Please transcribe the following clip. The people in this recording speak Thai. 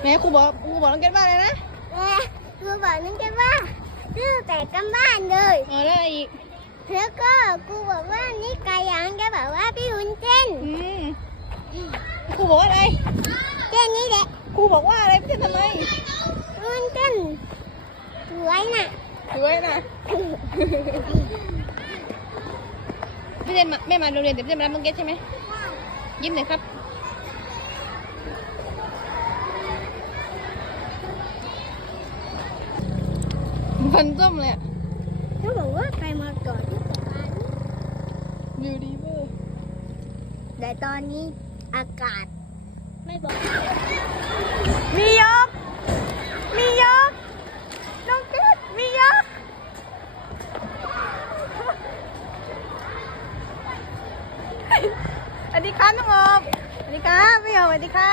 แม่ครูบอกครูบอกน้องเกดว่าอะไรนะเออครูบอกนึกกันว่าดื้อแต่กันบ้านเลยเออแล้วอะไรอีกแล้วก็ครูบอกว่านี่กายังแกบอกว่าพี่หุ่นเต้นอืมครูบอกว่าอะไรเต้นนี่แหละครูบอกว่าอะไรพี่เต้นทำไมหุ่นเต้นสวยน่ะถือไว้นะพี่เต้นมาไม่มาโรงเรียนแต่พี่เต้นมารับน้องเกดใช่ไหมยิ้มหน่อยครับ ฟันส้มเลยอะเขาบอกว่าใครมาก่อนที่จะมานี่วิวดีเวอร์แต่ตอนนี้อากาศไม่บอก มียก มียก น้องเกดมียก สวัสดีค่ะน้องโอมสวัสดีค่ะพี่โอมสวัสดีค่ะ